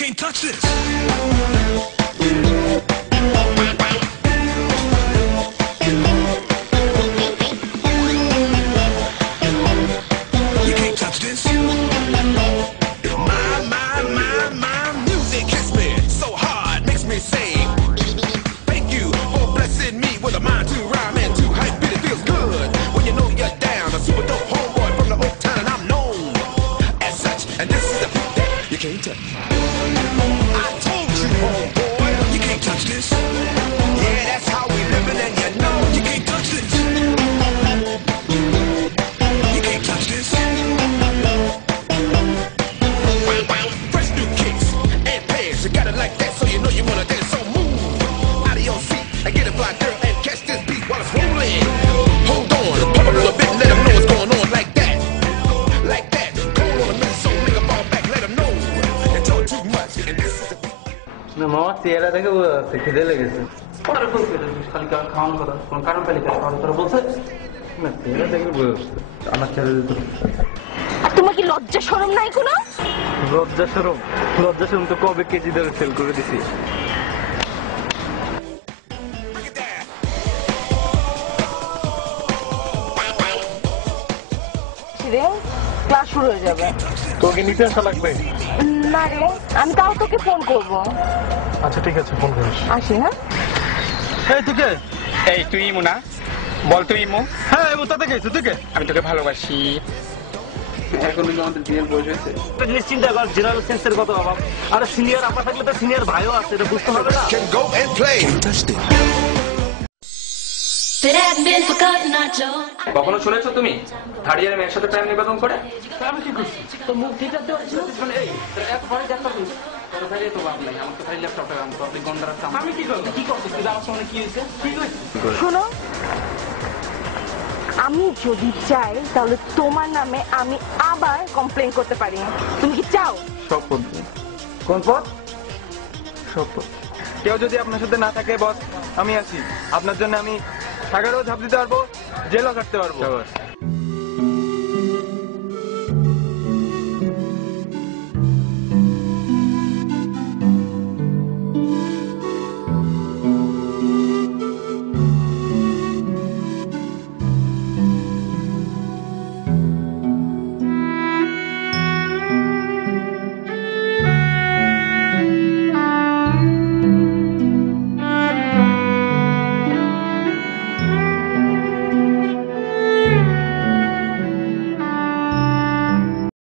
can't touch this. You can't touch this. My music hits me so hard, makes me say thank you for blessing me with a mind to rhyme and to hype. It feels good when you know you're down. A super dope homeboy from the Oak Town, and I'm known as such. And this is the beat that you can't touch. I told you, homeboy, you can't touch this. Yeah, that's how we living, and you know you can't touch this. You can't touch this. Fresh new kicks and pants, you got it like that, so you know you wanna dance. So move out of your seat and get a fly girl and catch this beat while it's rolling. Hold on, pump up a little bit, let them know what's going on like that. Like that. Go on a minute, so nigga fall back, let them know. You talk too much, and this is the beat. না মামা চেহারা দেখে বোঝা যাচ্ছে খিদে লেগেছে। খালি খাওয়ানোর কথা কোন কারণ পেলে তোরা বলছে না চেহারা দেখে বোঝা যাচ্ছে আমার ছেড়ে দিতে। আর তোমার কি লজ্জা শরম নাই কোনো? লজ্জা শরম তো কবে কেজি ধরে সেল করে দিছি। রে ক্লাস শুরু হয়ে যাবে। তোকে নিতে আসা লাগবে? না রে, আমি তাও তোকে ফোন করব। আচ্ছা ঠিক আছে, ফোন করিস। আসি হ্যাঁ। এই তুই কে? এই তুই ইমু না? বল তুই ইমু। হ্যাঁ ইমু, তাতে গেছিস তুই কে? আমি তোকে ভালোবাসি। এখন আমাদের বিয়ের বয়স হয়েছে। নিশ্চিন্তা কর, জেনারেল সেন্সের কথা বাবা। আরে সিনিয়র আপা থাকলে তো সিনিয়র ভাইও আছে, এটা বুঝতে হবে না। Can go and play. Touched it. কখনো শুনেছো তুমি থার্ড ইয়ারের মেয়ের সাথে প্রেম নিবেদন করে? আমি কি করছি? তো মুখ ঠিক আছে মানে এই এত বড় যাত্রা তুই তোর ভাই তো বাপ নাই, আমার তো খালি ল্যাপটপে কাম করতে গন্ডা রাখতাম। আমি কি করব? কি করছিস তুই? আমার সামনে কি হইছে? কি হইছে? শোনো, আমি যদি চাই তাহলে তোমার নামে আমি আবার কমপ্লেইন করতে পারি। তুমি কি চাও? সব পথ। কোন পথ? সব পথ। কেউ যদি আপনার সাথে না থাকে বস, আমি আছি আপনার জন্য। আমি সাগরেও ঝাঁপ দিতে পারবো, জেলও কাটতে পারবো।